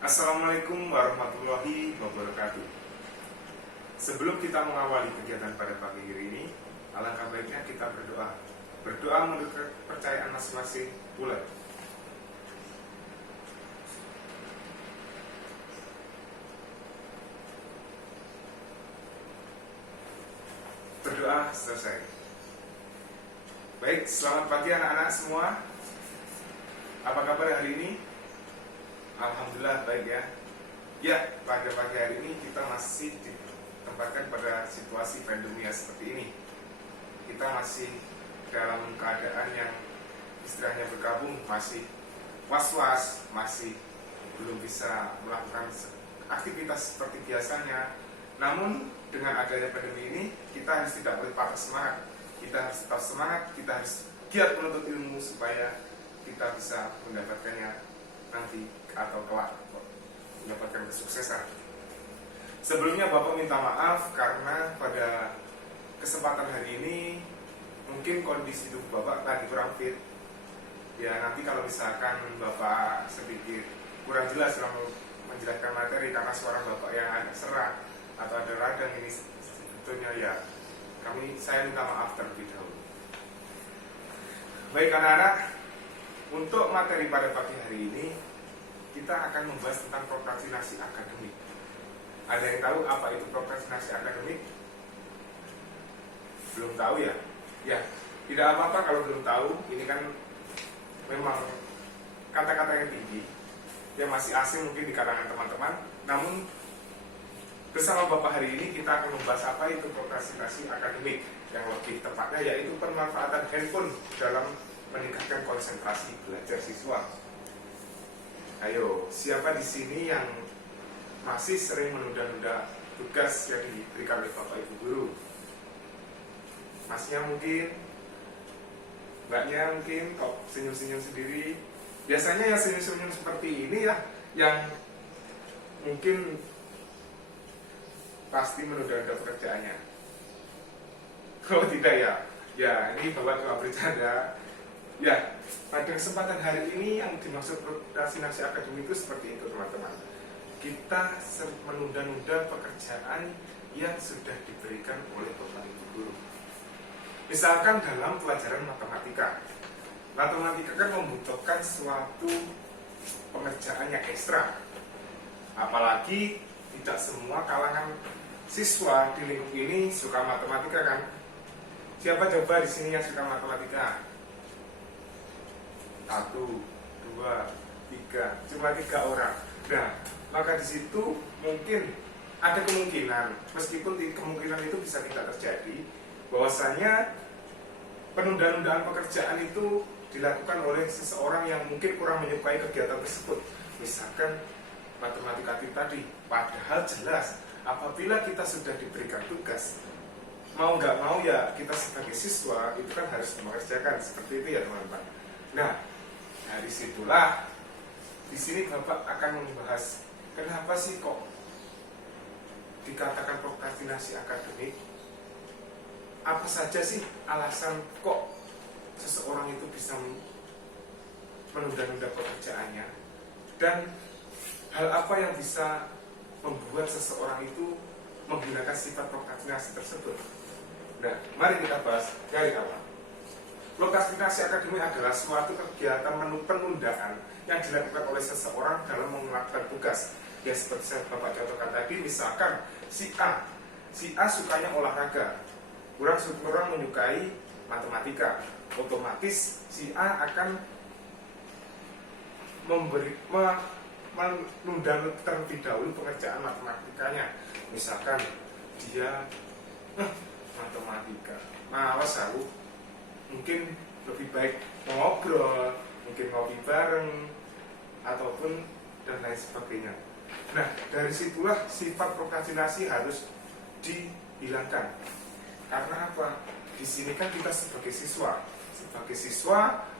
Assalamualaikum warahmatullahi wabarakatuh. Sebelum kita mengawali kegiatan pada pagi hari ini, alangkah baiknya kita berdoa. Berdoa menurut kepercayaan masing-masing pula. Berdoa selesai. Baik, selamat pagi anak-anak semua. Apa kabar hari ini? Alhamdulillah baik ya. Ya, pada pagi hari ini kita masih ditempatkan pada situasi pandemi seperti ini. Kita masih dalam keadaan yang istilahnya bergabung, masih was-was, masih belum bisa melakukan aktivitas seperti biasanya. Namun dengan adanya pandemi ini, kita harus tidak boleh patah semangat. Kita harus tetap semangat, kita harus giat menuntut ilmu supaya kita bisa mendapatkannya nanti atau kelak mendapatkan kesuksesan. Sebelumnya Bapak minta maaf karena pada kesempatan hari ini mungkin kondisi tubuh Bapak tadi kurang fit. Ya nanti kalau misalkan Bapak sedikit kurang jelas dalam menjelaskan materi karena suara Bapak yang agak serak atau ada radang, ini sebetulnya ya saya minta maaf terlebih dahulu. Baik anak-anak, untuk materi pada pagi hari ini kita akan membahas tentang prokrastinasi akademik. Ada yang tahu apa itu prokrastinasi akademik? Belum tahu ya? Ya, tidak apa-apa kalau belum tahu. Ini kan memang kata-kata yang tinggi, yang masih asing mungkin di kalangan teman-teman. Namun bersama Bapak hari ini kita akan membahas apa itu prokrastinasi akademik, yang lebih tepatnya yaitu pemanfaatan handphone dalam meningkatkan konsentrasi belajar siswa. Ayo, siapa di sini yang masih sering menunda-nunda tugas yang diberikan oleh Bapak Ibu Guru? Masnya mungkin, mbaknya mungkin, kok senyum-senyum sendiri. Biasanya yang senyum-senyum seperti ini ya, yang mungkin pasti menunda-nunda pekerjaannya. Kalau tidak ya, ya ini Bapak cuma bercanda. Ya, pada kesempatan hari ini yang dimaksud prokrastinasi akademik itu seperti itu teman-teman. Kita menunda-nunda pekerjaan yang sudah diberikan oleh Bapak Ibu Guru. Misalkan dalam pelajaran matematika. Matematika kan membutuhkan suatu pengerjaan yang ekstra. Apalagi tidak semua kalangan siswa di lingkup ini suka matematika kan? Siapa coba di sini yang suka matematika? 1, 2, 3, cuma 3 orang. Nah, maka di situ mungkin ada kemungkinan, meskipun kemungkinan itu bisa tidak terjadi, bahwasanya penunda-nundaan pekerjaan itu dilakukan oleh seseorang yang mungkin kurang menyukai kegiatan tersebut. Misalkan matematika tadi, padahal jelas apabila kita sudah diberikan tugas, mau nggak mau ya kita sebagai siswa itu kan harus mengerjakan, seperti itu ya teman-teman. Nah, dari situlah di sini Bapak akan membahas kenapa sih kok dikatakan prokrastinasi akademik? Apa saja sih alasan kok seseorang itu bisa menunda-nunda pekerjaannya? Dan hal apa yang bisa membuat seseorang itu menggunakan sifat prokrastinasi tersebut? Nah, mari kita bahas dari awal. Prokrastinasi akademik adalah suatu kegiatan penundaan yang dilakukan oleh seseorang dalam melakukan tugas. Ya seperti saya Bapak contohkan tadi, misalkan si A sukanya olahraga, kurang menyukai matematika, otomatis si A akan menunda terlebih dahulu pengerjaan matematikanya. Misalkan dia matematika, malas aku, mungkin lebih baik ngobrol, mungkin ngopi bareng, ataupun dan lain sebagainya. Nah, dari situlah sifat prokrastinasi harus dihilangkan. Karena apa? Di sini kan kita sebagai siswa,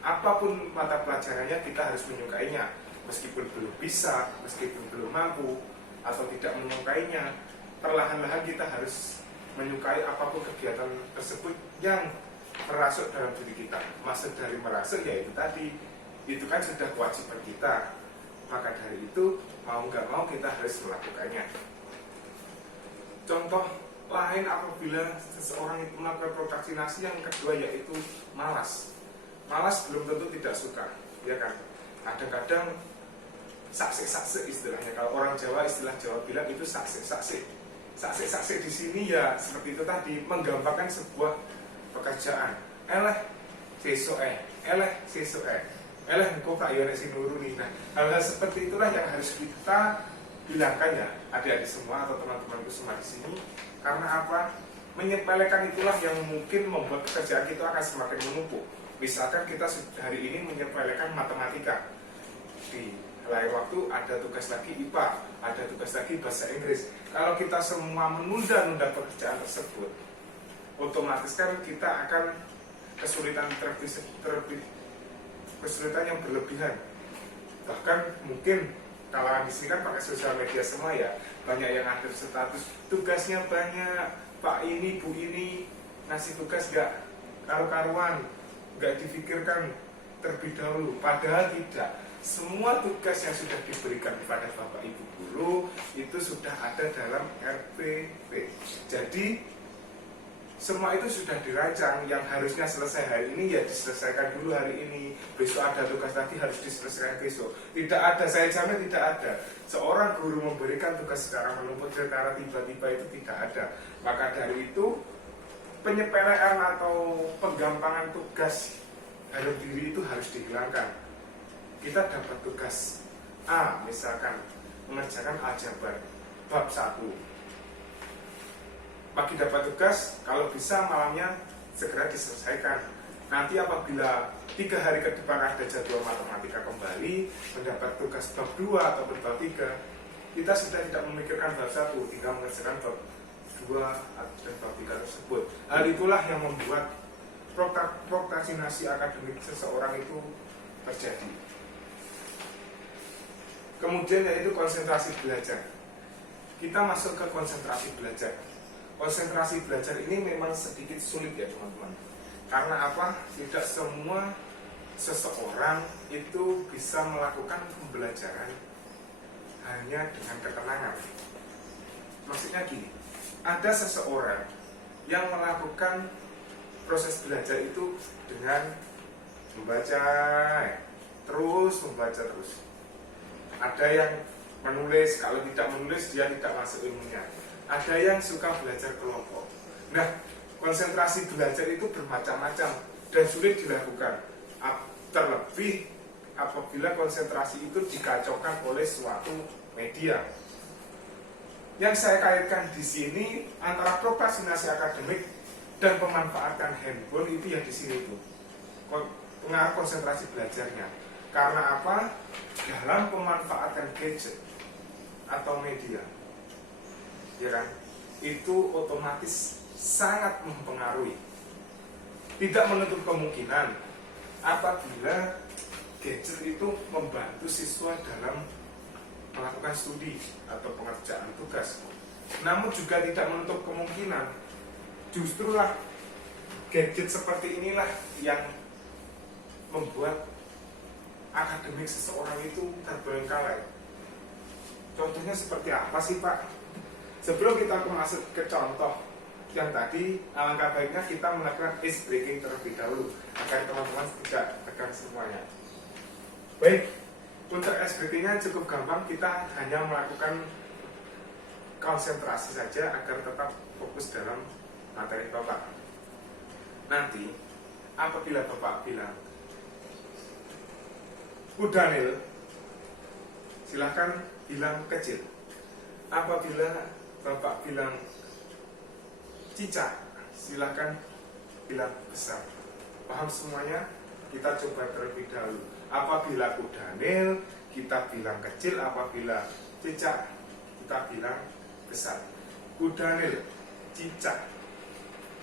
apapun mata pelajarannya kita harus menyukainya. Meskipun belum bisa, meskipun belum mampu, atau tidak menyukainya, perlahan-lahan kita harus menyukai apapun kegiatan tersebut yang merasuk dalam diri kita. Maksud dari merasuk yaitu tadi, itu kan sudah kewajiban kita. Maka dari itu, mau nggak mau kita harus melakukannya. Contoh lain apabila seseorang itu melakukan prokrastinasi, yang kedua yaitu malas. Malas belum tentu tidak suka, ya kan? Kadang-kadang sakse-sakse istilahnya. Kalau orang Jawa, istilah Jawa bilang itu sakse-sakse. Sakse-sakse di sini ya seperti itu tadi, menggampangkan sebuah pekerjaan. Eleh engkau tak ya resi nuruni. Nah, hal-hal seperti itulah yang harus kita bilangkan ya, adik-adik semua atau teman-temanku semua di sini. Karena apa? Menyepelekan itulah yang mungkin membuat pekerjaan kita akan semakin menumpuk. Misalkan kita hari ini menyepelekan matematika, di lain waktu ada tugas lagi IPA, ada tugas lagi bahasa Inggris. Kalau kita semua menunda-nunda pekerjaan tersebut, otomatis kan kita akan kesulitan kesulitan yang berlebihan. Bahkan mungkin kalangan di sini kan pakai sosial media semua ya, banyak yang ada status tugasnya banyak, Pak ini Bu ini ngasih tugas gak karu-karuan, gak difikirkan terlebih dahulu. Padahal tidak, semua tugas yang sudah diberikan kepada Bapak Ibu guru itu sudah ada dalam RPP. Jadi semua itu sudah dirancang, yang harusnya selesai hari ini ya diselesaikan dulu hari ini. Besok ada tugas lagi harus diselesaikan besok. Tidak ada, saya jamin tidak ada seorang guru memberikan tugas secara menumpuk secara tiba-tiba, itu tidak ada. Maka dari itu penyepelean atau penggampangan tugas dalam diri itu harus dihilangkan. Kita dapat tugas A, misalkan mengerjakan aljabar bab 1. Pagi dapat tugas, kalau bisa malamnya segera diselesaikan. Nanti apabila 3 hari ke depan ada jadwal matematika kembali, mendapat tugas bab 2 atau bab 3, kita sudah tidak memikirkan bab 1, tinggal mengerjakan bab 2 dan bab 3 tersebut. Hal itulah yang membuat prokrastinasi akademik seseorang itu terjadi. Kemudian yaitu konsentrasi belajar. Kita masuk ke konsentrasi belajar. Konsentrasi belajar ini memang sedikit sulit ya teman-teman. Karena apa? Tidak semua seseorang itu bisa melakukan pembelajaran hanya dengan ketenangan. Maksudnya gini, ada seseorang yang melakukan proses belajar itu dengan membaca terus. Ada yang menulis, kalau tidak menulis dia tidak masuk ilmunya. Ada yang suka belajar kelompok. Nah, konsentrasi belajar itu bermacam-macam dan sulit dilakukan. Terlebih apabila konsentrasi itu dikacaukan oleh suatu media. Yang saya kaitkan di sini antara prokrastinasi akademik dan pemanfaatan handphone itu yang di sini itu pengaruh konsentrasi belajarnya. Karena apa? Dalam pemanfaatan gadget atau media, ya kan, itu otomatis sangat mempengaruhi. Tidak menutup kemungkinan apabila gadget itu membantu siswa dalam melakukan studi atau pengerjaan tugas. Namun juga tidak menutup kemungkinan justrulah gadget seperti inilah yang membuat akademik seseorang itu terbengkalai. Contohnya seperti apa sih Pak? Sebelum kita masuk ke contoh yang tadi, alangkah baiknya kita melakukan ice breaking terlebih dahulu agar teman-teman tidak tegang semuanya. Baik, untuk ice breakingnya cukup gampang, kita hanya melakukan konsentrasi saja agar tetap fokus dalam materi Bapak. Nanti apabila Bapak bilang Udanil, silahkan bilang kecil. Apabila Bapak bilang cicak, silahkan bilang besar. Paham semuanya? Kita coba terlebih dahulu. Apabila Udanil, kita bilang kecil. Apabila cicak, kita bilang besar. Udanil, cicak,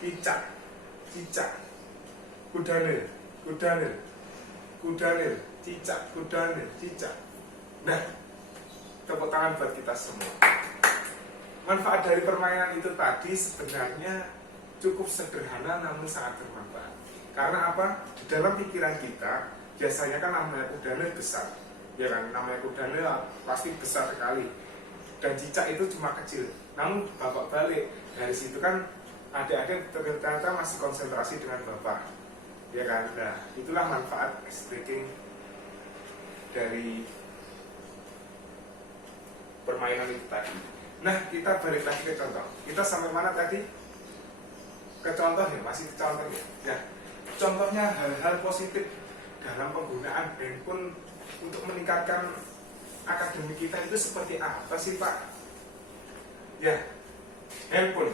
cicak, cicak. Udanil, Udanil, Udanil, cicak, Udanil, cicak. Nah, tepuk tangan buat kita semua. Manfaat dari permainan itu tadi sebenarnya cukup sederhana namun sangat bermanfaat. Karena apa? Di dalam pikiran kita biasanya kan namanya Udanil besar. Ya kan, namanya kuda lewat pasti besar sekali. Dan cicak itu cuma kecil. Namun bapak balik dari situ kan adik-adik ternyata masih konsentrasi dengan bapak. Ya kan, nah itulah manfaat ice breaking dari permainan itu tadi. Nah, kita balik lagi ke contoh. Kita sampai mana tadi? Ke contoh ya, masih ke contoh ya. Ya, contohnya hal-hal positif dalam penggunaan handphone untuk meningkatkan akademik kita itu seperti apa sih Pak? Ya, handphone.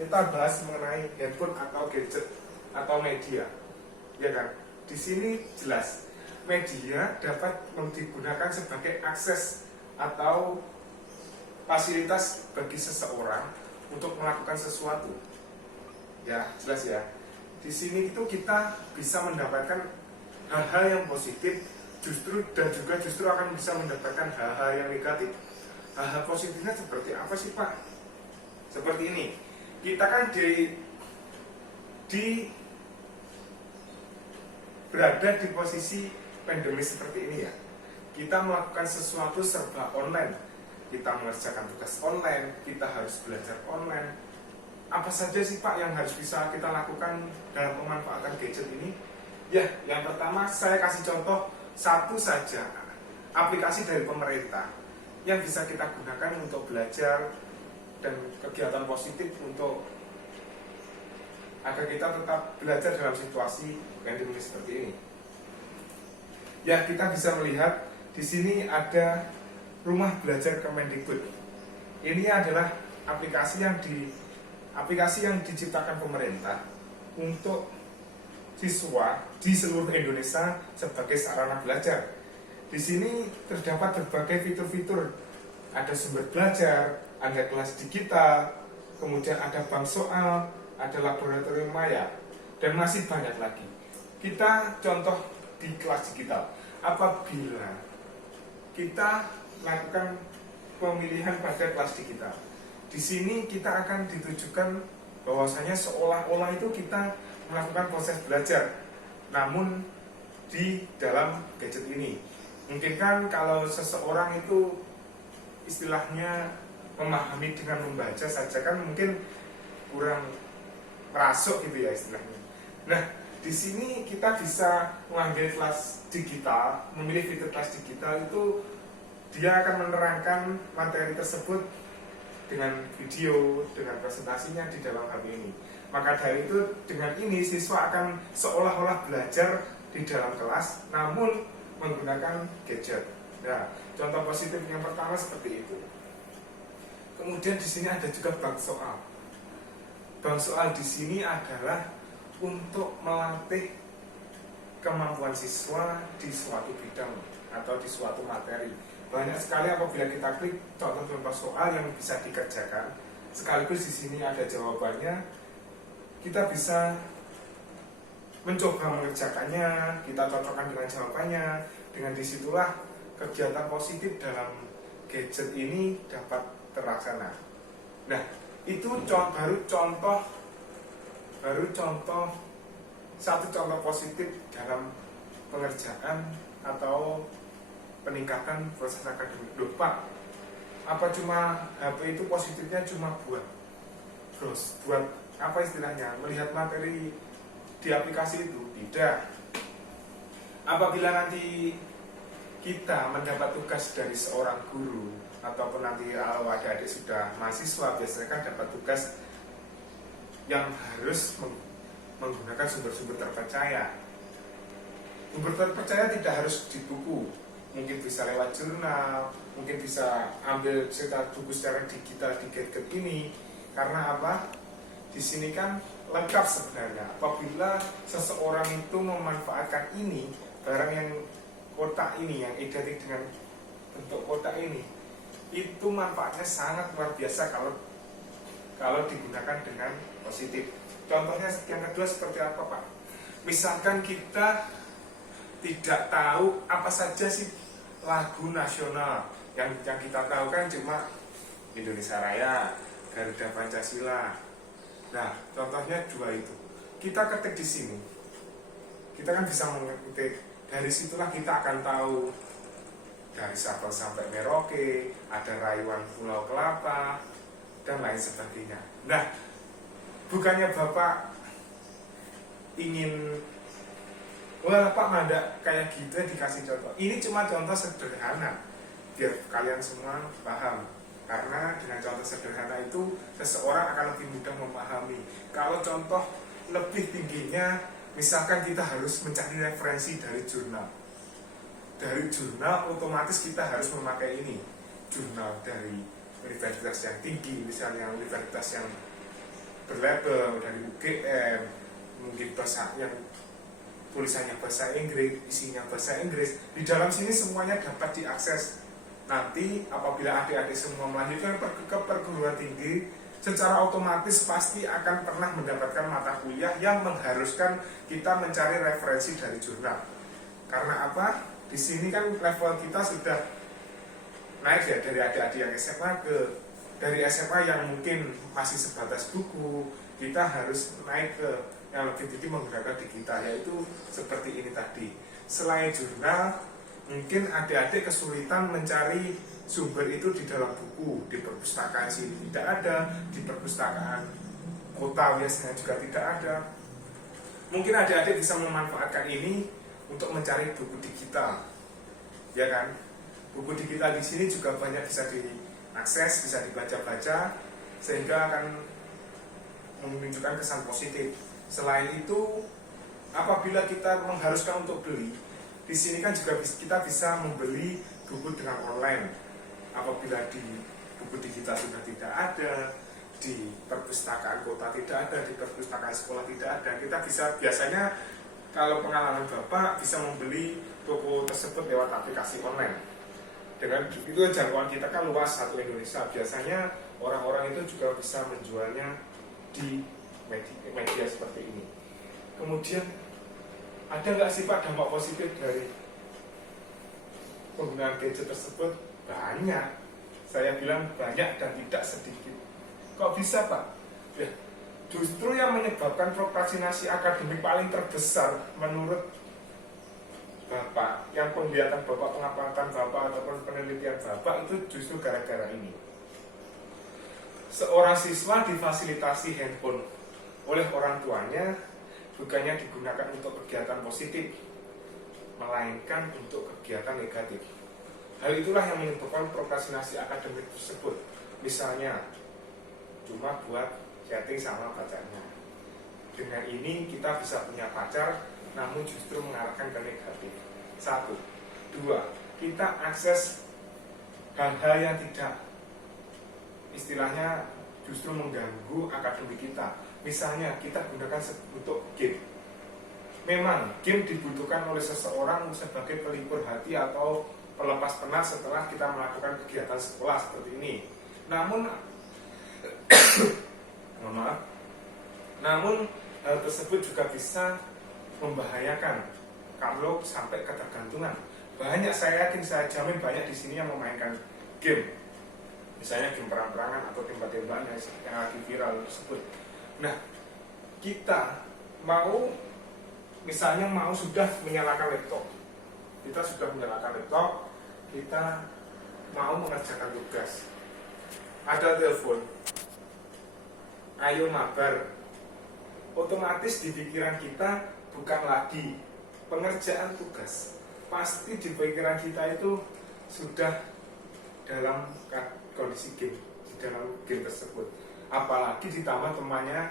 Kita bahas mengenai handphone atau gadget atau media. Ya kan? Di sini jelas media dapat digunakan sebagai akses atau fasilitas bagi seseorang untuk melakukan sesuatu. Ya, jelas ya. Di sini itu kita bisa mendapatkan hal-hal yang positif justru akan bisa mendapatkan hal-hal yang negatif. Hal-hal positifnya seperti apa sih Pak? Seperti ini. Kita kan berada di posisi pandemi seperti ini ya. Kita melakukan sesuatu serba online. Kita mengerjakan tugas online, kita harus belajar online. Apa saja sih Pak yang harus bisa kita lakukan dalam pemanfaatan gadget ini? Ya, yang pertama saya kasih contoh satu saja aplikasi dari pemerintah yang bisa kita gunakan untuk belajar dan kegiatan positif untuk agar kita tetap belajar dalam situasi pandemi seperti ini. Ya, kita bisa melihat di sini ada Rumah Belajar Kemendikbud. Ini adalah aplikasi yang diciptakan pemerintah untuk siswa di seluruh Indonesia sebagai sarana belajar. Di sini terdapat berbagai fitur-fitur. Ada sumber belajar, ada kelas digital, kemudian ada bank soal, ada laboratorium maya, dan masih banyak lagi. Kita contoh di kelas digital. Apabila kita lakukan pemilihan pada kelas digital, di sini kita akan ditujukan bahwasanya seolah-olah itu kita melakukan proses belajar, namun di dalam gadget ini. Mungkin kan kalau seseorang itu istilahnya memahami dengan membaca saja kan mungkin kurang merasuk gitu ya istilahnya. Nah, di sini kita bisa mengambil kelas digital, memilih fitur kelas digital itu dia akan menerangkan materi tersebut dengan video, dengan presentasinya di dalam HP ini. Maka dari itu dengan ini siswa akan seolah-olah belajar di dalam kelas namun menggunakan gadget. Nah, contoh positif yang pertama seperti itu. Kemudian di sini ada juga bank soal. Bank soal di sini adalah untuk melatih kemampuan siswa di suatu bidang atau di suatu materi. Banyak sekali apabila kita klik contoh-contoh soal yang bisa dikerjakan, sekaligus di sini ada jawabannya. Kita bisa mencoba mengerjakannya, kita cocokkan dengan jawabannya. Dengan disitulah kegiatan positif dalam gadget ini dapat terlaksana. Nah, itu satu contoh positif dalam pengerjaan atau peningkatan proses akademik. Loh Pak, apa cuma HP itu positifnya cuma buat apa istilahnya, melihat materi di aplikasi itu? Tidak. Apabila nanti kita mendapat tugas dari seorang guru ataupun nanti kalau adik-adik sudah mahasiswa, biasanya kan dapat tugas yang harus menggunakan sumber-sumber terpercaya. Sumber terpercaya tidak harus di buku, mungkin bisa lewat jurnal, mungkin bisa ambil buku secara digital di gadget ini. Karena apa? Di sini kan lengkap sebenarnya. Apabila seseorang itu memanfaatkan ini, barang yang kotak ini, yang identik dengan bentuk kotak ini, itu manfaatnya sangat luar biasa kalau digunakan dengan positif. Contohnya yang kedua seperti apa Pak? Misalkan kita tidak tahu apa saja sih lagu nasional yang kita tahu kan cuma Indonesia Raya, Garuda Pancasila. Nah, contohnya dua itu. Kita ketik di sini. Kita kan bisa mengetik. Dari situlah kita akan tahu dari Sabang sampai Merauke, ada rayuan Pulau Kelapa, dan lain sebagainya. Nah, bukannya Bapak ingin, wah Pak Manda kayak gitu dikasih contoh. Ini cuma contoh sederhana, biar kalian semua paham. Karena dengan contoh sederhana itu, seseorang akan lebih mudah memahami. Kalau contoh lebih tingginya, misalkan kita harus mencari referensi dari jurnal. Dari jurnal otomatis kita harus memakai ini, jurnal dari universitas yang tinggi, misalnya universitas yang berlabel dari UGM, mungkin bahasa yang tulisannya bahasa Inggris, isinya bahasa Inggris. Di dalam sini semuanya dapat diakses. Nanti apabila adik-adik semua melanjutkan ke perguruan tinggi, secara otomatis pasti akan pernah mendapatkan mata kuliah yang mengharuskan kita mencari referensi dari jurnal. Karena apa? Di sini kan level kita sudah naik ya, dari adik-adik yang SMA dari SMA yang mungkin masih sebatas buku, kita harus naik ke yang lebih tinggi menggunakan digital, yaitu seperti ini tadi. Selain jurnal, mungkin adik-adik kesulitan mencari sumber itu di dalam buku, di perpustakaan sini tidak ada, di perpustakaan kota biasanya juga tidak ada. Mungkin adik-adik bisa memanfaatkan ini untuk mencari buku digital, ya kan? Buku digital di sini juga banyak bisa diakses, bisa dibaca-baca, sehingga akan menunjukkan kesan positif. Selain itu, apabila kita mengharuskan untuk beli, di sini kan juga kita bisa membeli buku dengan online. Apabila di buku digital sudah tidak ada, di perpustakaan kota tidak ada, di perpustakaan sekolah tidak ada, kita bisa biasanya, kalau pengalaman Bapak, bisa membeli toko tersebut lewat aplikasi online. Dengan itu jangkauan kita kan luas, satu Indonesia. Biasanya orang-orang itu juga bisa menjualnya di media seperti ini. Kemudian ada nggak sih Pak dampak positif dari penggunaan gadget tersebut? Banyak. Saya bilang banyak dan tidak sedikit. Kok bisa Pak? Ya, justru yang menyebabkan prokrastinasi akademik paling terbesar menurut Bapak, yang penglihatan Bapak, pengamatan Bapak ataupun penelitian Bapak, itu justru gara-gara ini. Seorang siswa difasilitasi handphone oleh orang tuanya bukannya digunakan untuk kegiatan positif, melainkan untuk kegiatan negatif. Hal itulah yang menyebabkan prokrastinasi akademik tersebut. Misalnya, cuma buat chatting sama pacarnya. Dengan ini kita bisa punya pacar, namun justru mengarahkan ke negatif. 1. 2. Kita akses hal-hal yang tidak, istilahnya justru mengganggu akademik kita. Misalnya kita gunakan untuk game. Memang game dibutuhkan oleh seseorang sebagai pelipur hati atau pelepas penat setelah kita melakukan kegiatan sekolah seperti ini. Namun hal tersebut juga bisa membahayakan kalau sampai ketergantungan. Saya yakin, saya jamin banyak di sini yang memainkan game. Misalnya game perang-perangan atau tembak-tembakan yang lagi viral tersebut. Nah, kita misalnya sudah menyalakan laptop. Kita mau mengerjakan tugas. Ada telepon, ayo mabar. Otomatis di pikiran kita bukan lagi pengerjaan tugas. Pasti di pikiran kita itu sudah dalam kondisi game, di dalam game tersebut. Apalagi ditambah temannya,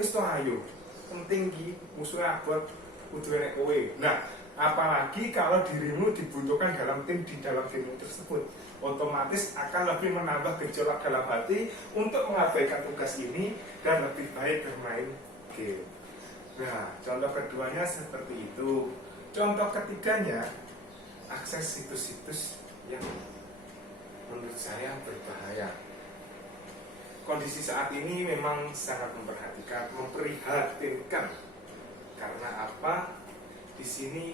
wis to ayo, penting ki musuhnya buat kudu enek kowe. Nah, apalagi kalau dirimu dibutuhkan dalam tim di dalam game tersebut, otomatis akan lebih menambah gejolak dalam hati untuk mengabaikan tugas ini dan lebih baik bermain game. Nah, contoh keduanya seperti itu. Contoh ketiganya, akses situs-situs yang menurut saya berbahaya. Kondisi saat ini memang sangat memprihatinkan. Karena apa? Di sini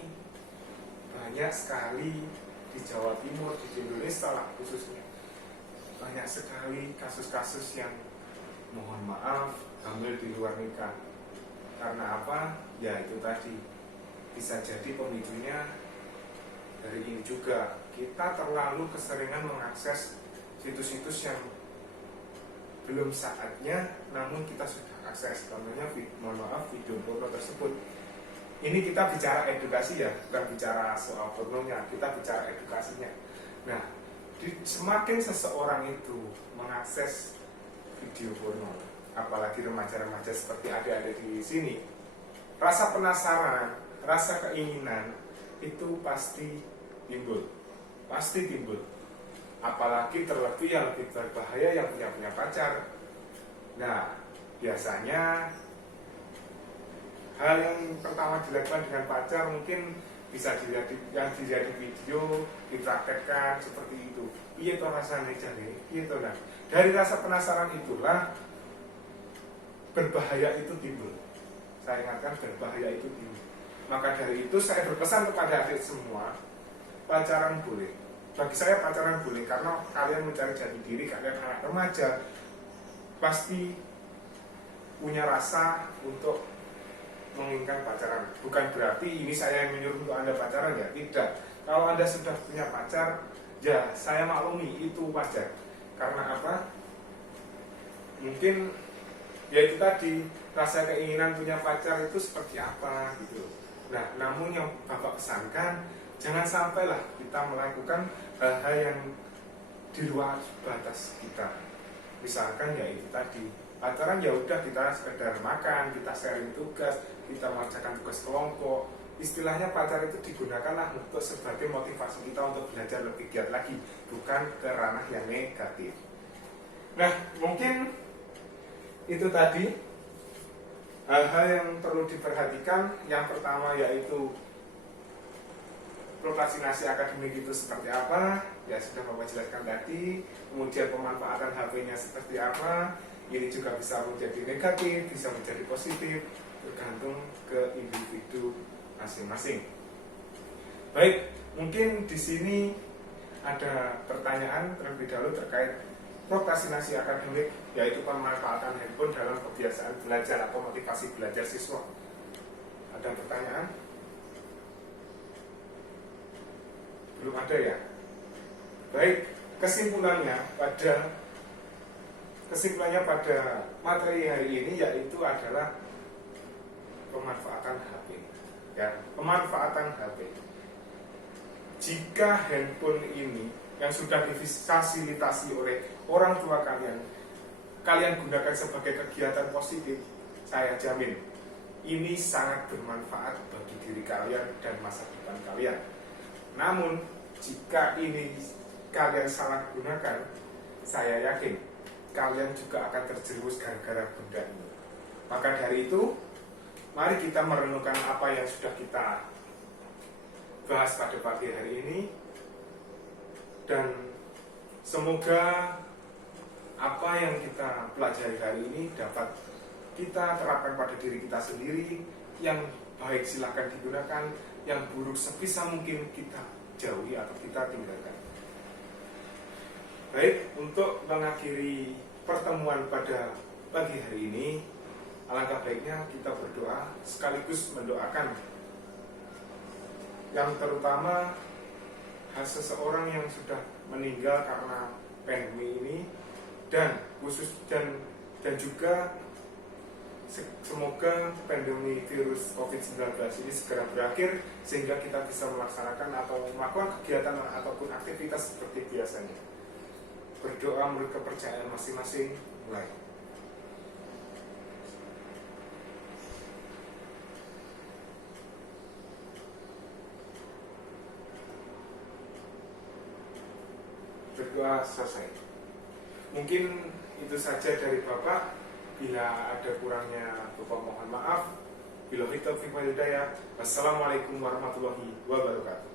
banyak sekali di Jawa Timur, di Indonesia lah khususnya, banyak sekali kasus-kasus yang mohon maaf hamil di luar nikah. Karena apa? Ya itu tadi, bisa jadi pemicunya dari ini juga, kita terlalu keseringan mengakses situs-situs yang belum saatnya namun kita sudah akses. Contohnya, mohon maaf, video porno tersebut. Ini kita bicara edukasi ya, bukan bicara soal pornonya, kita bicara edukasinya. Nah, semakin seseorang itu mengakses video porno, apalagi remaja-remaja seperti adik-adik di sini, rasa penasaran, rasa keinginan itu pasti timbul. Apalagi terlebih yang lebih berbahaya yang punya pacar. Nah, biasanya hal yang pertama dilakukan dengan pacar mungkin bisa dilihat di video, dipraktekkan seperti itu. Iya toh rasanya jadi, iya toh. Nah, dari rasa penasaran itulah berbahaya itu timbul. Saya ingatkan, berbahaya itu timbul. Maka dari itu saya berpesan kepada adik semua, pacaran boleh. Bagi saya pacaran boleh karena kalian mencari jati diri, kalian anak remaja pasti punya rasa untuk menginginkan pacaran. Bukan berarti ini saya yang menyuruh untuk Anda pacaran ya, tidak. Kalau Anda sudah punya pacar, ya saya maklumi, itu wajar. Karena apa? Mungkin ya itu tadi, rasa keinginan punya pacar itu seperti apa gitu. Nah, namun yang Bapak pesankan, jangan sampailah kita melakukan hal-hal yang di luar batas kita. Misalkan ya itu tadi, pacaran ya udah kita sekedar makan, kita sharing tugas, kita mengerjakan tugas kelompok. Istilahnya pacar itu digunakanlah untuk sebagai motivasi kita untuk belajar lebih giat lagi, bukan ke ranah yang negatif. Nah, mungkin itu tadi hal-hal yang perlu diperhatikan. Yang pertama yaitu prokrastinasi akademik itu seperti apa, ya sudah Bapak jelaskan tadi. Kemudian pemanfaatan HP-nya seperti apa, ini juga bisa menjadi negatif, bisa menjadi positif, tergantung ke individu masing-masing. Baik, mungkin di sini ada pertanyaan terlebih dahulu terkait prokrastinasi akademik, yaitu pemanfaatan handphone dalam kebiasaan belajar atau motivasi belajar siswa. Ada pertanyaan? Belum ada ya? Baik, kesimpulannya pada materi hari ini yaitu adalah pemanfaatan HP. Ya, pemanfaatan HP. Jika handphone ini yang sudah difasilitasi oleh orang tua kalian gunakan sebagai kegiatan positif, saya jamin ini sangat bermanfaat bagi diri kalian dan masa depan kalian. Namun, jika ini kalian salah gunakan, saya yakin kalian juga akan terjerumus gara-gara benda ini. Maka dari itu, mari kita merenungkan apa yang sudah kita bahas pada pagi hari ini, dan semoga apa yang kita pelajari hari ini dapat kita terapkan pada diri kita sendiri. Yang baik silahkan digunakan, yang buruk sebisa mungkin kita jauhi atau kita tinggalkan. Baik, untuk mengakhiri pertemuan pada pagi hari ini, alangkah baiknya kita berdoa sekaligus mendoakan yang terutama seseorang yang sudah meninggal karena pandemi ini, dan juga semoga pandemi virus COVID-19 ini segera berakhir sehingga kita bisa melaksanakan atau melakukan kegiatan ataupun aktivitas seperti biasanya. Berdoa menurut kepercayaan masing-masing. Mulai. Berdoa selesai. Mungkin itu saja dari Bapak. Bila ada kurangnya, Bapak mohon maaf. Bila kita fiqh wal hidayah. Wassalamualaikum warahmatullahi wabarakatuh.